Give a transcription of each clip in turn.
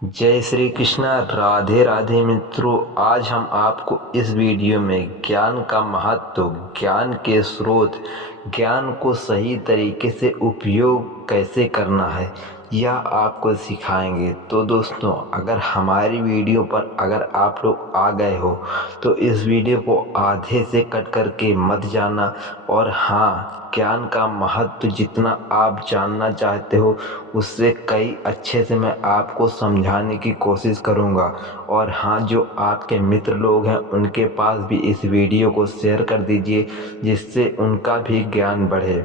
जय श्री कृष्णा। राधे राधे मित्रों, आज हम आपको इस वीडियो में ज्ञान का महत्व, ज्ञान के स्रोत, ज्ञान को सही तरीके से उपयोग कैसे करना है यह आपको सिखाएंगे। तो दोस्तों, अगर हमारी वीडियो पर अगर आप लोग आ गए हो तो इस वीडियो को आधे से कट करके मत जाना। और हाँ, ज्ञान का महत्व जितना आप जानना चाहते हो उससे कई अच्छे से मैं आपको समझाने की कोशिश करूँगा। और हाँ, जो आपके मित्र लोग हैं उनके पास भी इस वीडियो को शेयर कर दीजिए जिससे उनका भी ज्ञान बढ़े।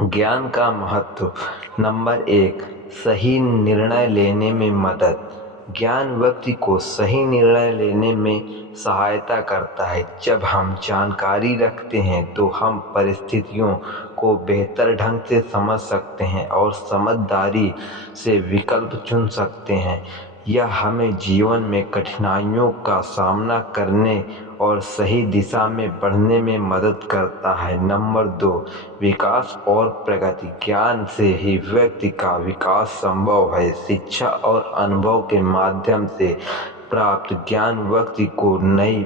ज्ञान का महत्व नंबर 1, सही निर्णय लेने में मदद। ज्ञान व्यक्ति को सही निर्णय लेने में सहायता करता है। जब हम जानकारी रखते हैं तो हम परिस्थितियों को बेहतर ढंग से समझ सकते हैं और समझदारी से विकल्प चुन सकते हैं। यह हमें जीवन में कठिनाइयों का सामना करने और सही दिशा में बढ़ने में मदद करता है। नंबर 2, विकास और प्रगति। ज्ञान से ही व्यक्ति का विकास संभव है। शिक्षा और अनुभव के माध्यम से प्राप्त ज्ञान व्यक्ति को नई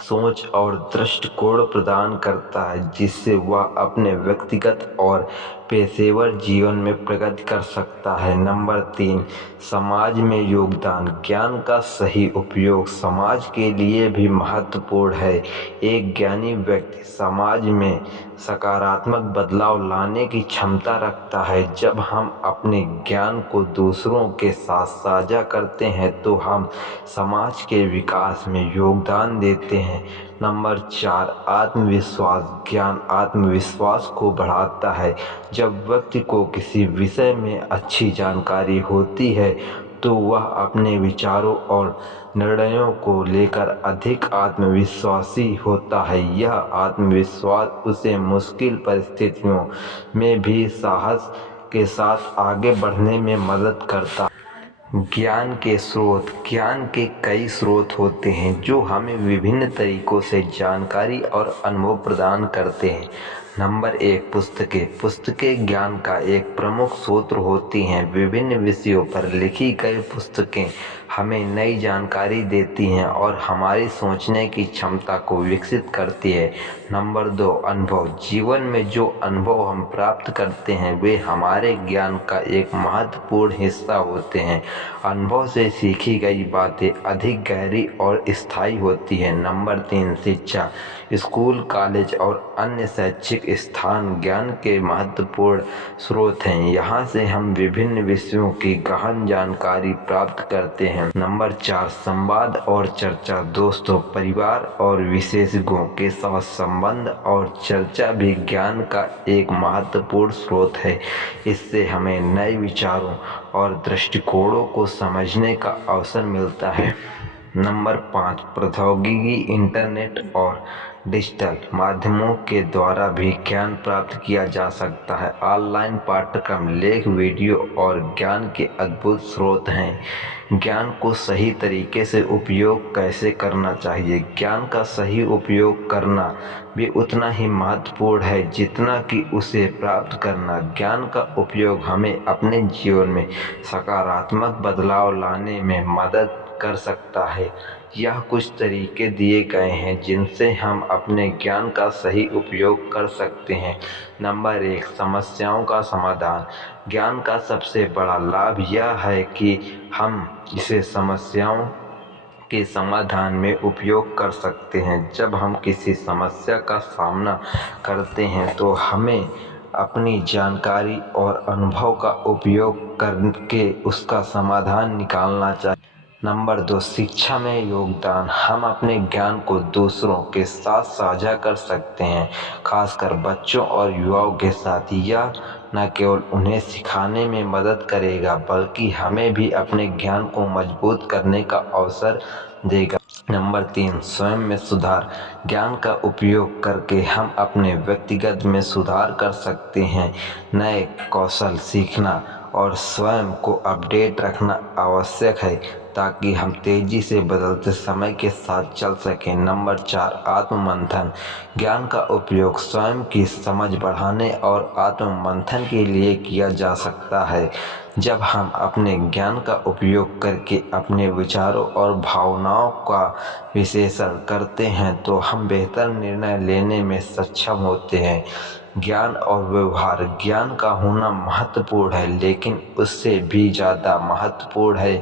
सोच और दृष्टिकोण प्रदान करता है जिससे वह अपने व्यक्तिगत और पेशेवर जीवन में प्रगति कर सकता है। नंबर 3, समाज में योगदान। ज्ञान का सही उपयोग समाज के लिए भी महत्वपूर्ण है। एक ज्ञानी व्यक्ति समाज में सकारात्मक बदलाव लाने की क्षमता रखता है। जब हम अपने ज्ञान को दूसरों के साथ साझा करते हैं तो हम समाज के विकास में योगदान देते हैं। नंबर 4, आत्मविश्वास। ज्ञान आत्मविश्वास को बढ़ाता है। जब व्यक्ति को किसी विषय में अच्छी जानकारी होती है तो वह अपने विचारों और निर्णयों को लेकर अधिक आत्मविश्वासी होता है। यह आत्मविश्वास उसे मुश्किल परिस्थितियों में भी साहस के साथ आगे बढ़ने में मदद करता है। ज्ञान के स्रोत। ज्ञान के कई स्रोत होते हैं जो हमें विभिन्न तरीकों से जानकारी और अनुभव प्रदान करते हैं। नंबर 1, पुस्तकें। पुस्तकें ज्ञान का एक प्रमुख स्रोत होती हैं। विभिन्न विषयों पर लिखी गई पुस्तकें हमें नई जानकारी देती हैं और हमारी सोचने की क्षमता को विकसित करती है। नंबर 2, अनुभव। जीवन में जो अनुभव हम प्राप्त करते हैं वे हमारे ज्ञान का एक महत्वपूर्ण हिस्सा होते हैं। अनुभव से सीखी गई बातें अधिक गहरी और स्थायी होती हैं। नंबर 3, शिक्षा। स्कूल, कॉलेज और अन्य शैक्षिक स्थान ज्ञान के महत्वपूर्ण स्रोत हैं। यहाँ से हम विभिन्न विषयों की गहन जानकारी प्राप्त करते हैं। नंबर 4, संवाद और चर्चा। दोस्तों, परिवार और विशेषज्ञों के साथ संबंध और चर्चा भी ज्ञान का एक महत्वपूर्ण स्रोत है। इससे हमें नए विचारों और दृष्टिकोणों को समझने का अवसर मिलता है। नंबर 5, प्रौद्योगिकी। इंटरनेट और डिजिटल माध्यमों के द्वारा भी ज्ञान प्राप्त किया जा सकता है। ऑनलाइन पाठ्यक्रम, लेख, वीडियो और ज्ञान के अद्भुत स्रोत हैं। ज्ञान को सही तरीके से उपयोग कैसे करना चाहिए। ज्ञान का सही उपयोग करना भी उतना ही महत्वपूर्ण है जितना कि उसे प्राप्त करना। ज्ञान का उपयोग हमें अपने जीवन में सकारात्मक बदलाव लाने में मदद कर सकता है। यह कुछ तरीके दिए गए हैं जिनसे हम अपने ज्ञान का सही उपयोग कर सकते हैं। नंबर 1, समस्याओं का समाधान। ज्ञान का सबसे बड़ा लाभ यह है कि हम इसे समस्याओं के समाधान में उपयोग कर सकते हैं। जब हम किसी समस्या का सामना करते हैं तो हमें अपनी जानकारी और अनुभव का उपयोग करके उसका समाधान निकालना चाहिए। नंबर 2, शिक्षा में योगदान। हम अपने ज्ञान को दूसरों के साथ साझा कर सकते हैं, खासकर बच्चों और युवाओं के साथ। यह न केवल उन्हें सिखाने में मदद करेगा बल्कि हमें भी अपने ज्ञान को मजबूत करने का अवसर देगा। नंबर 3, स्वयं में सुधार। ज्ञान का उपयोग करके हम अपने व्यक्तिगत में सुधार कर सकते हैं। नए कौशल सीखना और स्वयं को अपडेट रखना आवश्यक है ताकि हम तेजी से बदलते समय के साथ चल सकें। नंबर 4, आत्म-मंथन। ज्ञान का उपयोग स्वयं की समझ बढ़ाने और आत्म-मंथन के लिए किया जा सकता है। जब हम अपने ज्ञान का उपयोग करके अपने विचारों और भावनाओं का विश्लेषण करते हैं तो हम बेहतर निर्णय लेने में सक्षम होते हैं। ज्ञान और व्यवहार। ज्ञान का होना महत्वपूर्ण है, लेकिन उससे भी ज़्यादा महत्वपूर्ण है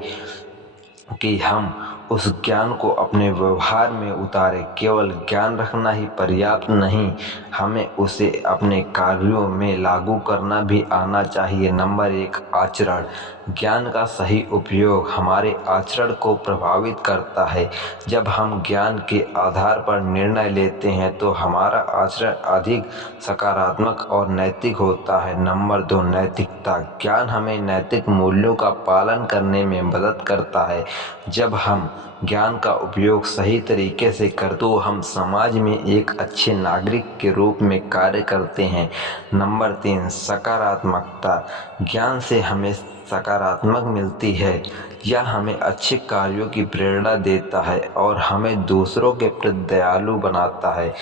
कि हम उस ज्ञान को अपने व्यवहार में उतारें। केवल ज्ञान रखना ही पर्याप्त नहीं, हमें उसे अपने कार्यों में लागू करना भी आना चाहिए। नंबर 1, आचरण। ज्ञान का सही उपयोग हमारे आचरण को प्रभावित करता है। जब हम ज्ञान के आधार पर निर्णय लेते हैं तो हमारा आचरण अधिक सकारात्मक और नैतिक होता है। नंबर 2, नैतिकता। ज्ञान हमें नैतिक मूल्यों का पालन करने में मदद करता है। जब हम ज्ञान का उपयोग सही तरीके से करते तो हम समाज में एक अच्छे नागरिक के रूप में कार्य करते हैं। नंबर 3, सकारात्मकता। ज्ञान से हमें सकारात्मक मिलती है। यह हमें अच्छे कार्यों की प्रेरणा देता है और हमें दूसरों के प्रति दयालु बनाता है।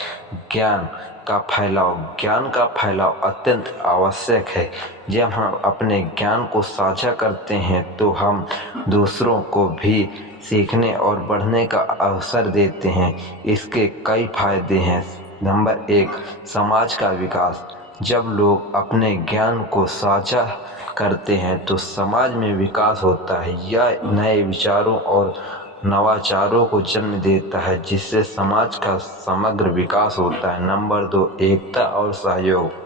ज्ञान का फैलाव अत्यंत आवश्यक है। जब हम अपने ज्ञान को साझा करते हैं तो हम दूसरों को भी सीखने और बढ़ने का अवसर देते हैं। इसके कई फायदे हैं। नंबर 1, समाज का विकास। जब लोग अपने ज्ञान को साझा करते हैं तो समाज में विकास होता है। यह नए विचारों और नवाचारों को जन्म देता है, जिससे समाज का समग्र विकास होता है। नंबर 2, एकता और सहयोग।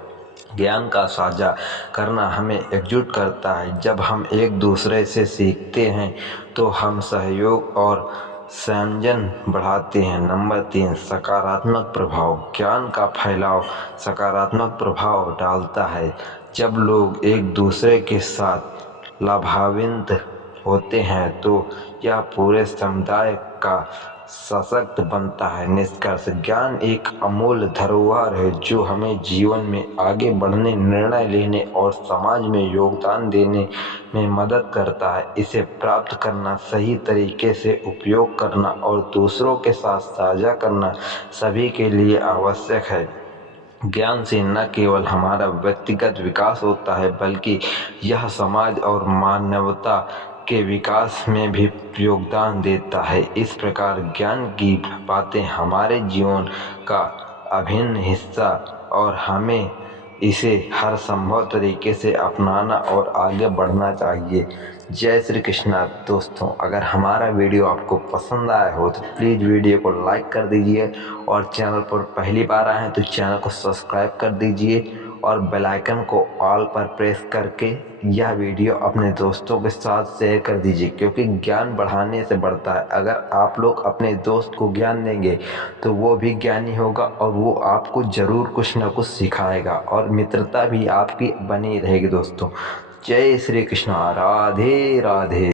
ज्ञान का साझा करना हमें एकजुट करता है। जब हम एक दूसरे से सीखते हैं तो हम सहयोग और संयोजन बढ़ाते हैं। नंबर 3, सकारात्मक प्रभाव। ज्ञान का फैलाव सकारात्मक प्रभाव डालता है। जब लोग एक दूसरे के साथ लाभान्वित होते हैं तो यह पूरे समुदाय का सशक्त बनता है। निष्कर्ष, ज्ञान एक अमूल्य धरोहर है जो हमें जीवन में आगे बढ़ने, निर्णय लेने और समाज में योगदान देने में मदद करता है। इसे प्राप्त करना, सही तरीके से उपयोग करना और दूसरों के साथ साझा करना सभी के लिए आवश्यक है। ज्ञान से न केवल हमारा व्यक्तिगत विकास होता है, बल्कि यह समाज और मानवता के विकास में भी योगदान देता है। इस प्रकार ज्ञान की बातें हमारे जीवन का अभिन्न हिस्सा और हमें इसे हर संभव तरीके से अपनाना और आगे बढ़ना चाहिए। जय श्री कृष्णा दोस्तों, अगर हमारा वीडियो आपको पसंद आया हो तो प्लीज़ वीडियो को लाइक कर दीजिए और चैनल पर पहली बार आए हैं तो चैनल को सब्सक्राइब कर दीजिए और बेल आइकन को ऑल पर प्रेस करके यह वीडियो अपने दोस्तों के साथ शेयर कर दीजिए, क्योंकि ज्ञान बढ़ाने से बढ़ता है। अगर आप लोग अपने दोस्त को ज्ञान देंगे तो वो भी ज्ञानी होगा और वो आपको ज़रूर कुछ ना कुछ सिखाएगा और मित्रता भी आपकी बनी रहेगी दोस्तों। जय श्री कृष्णा, राधे राधे।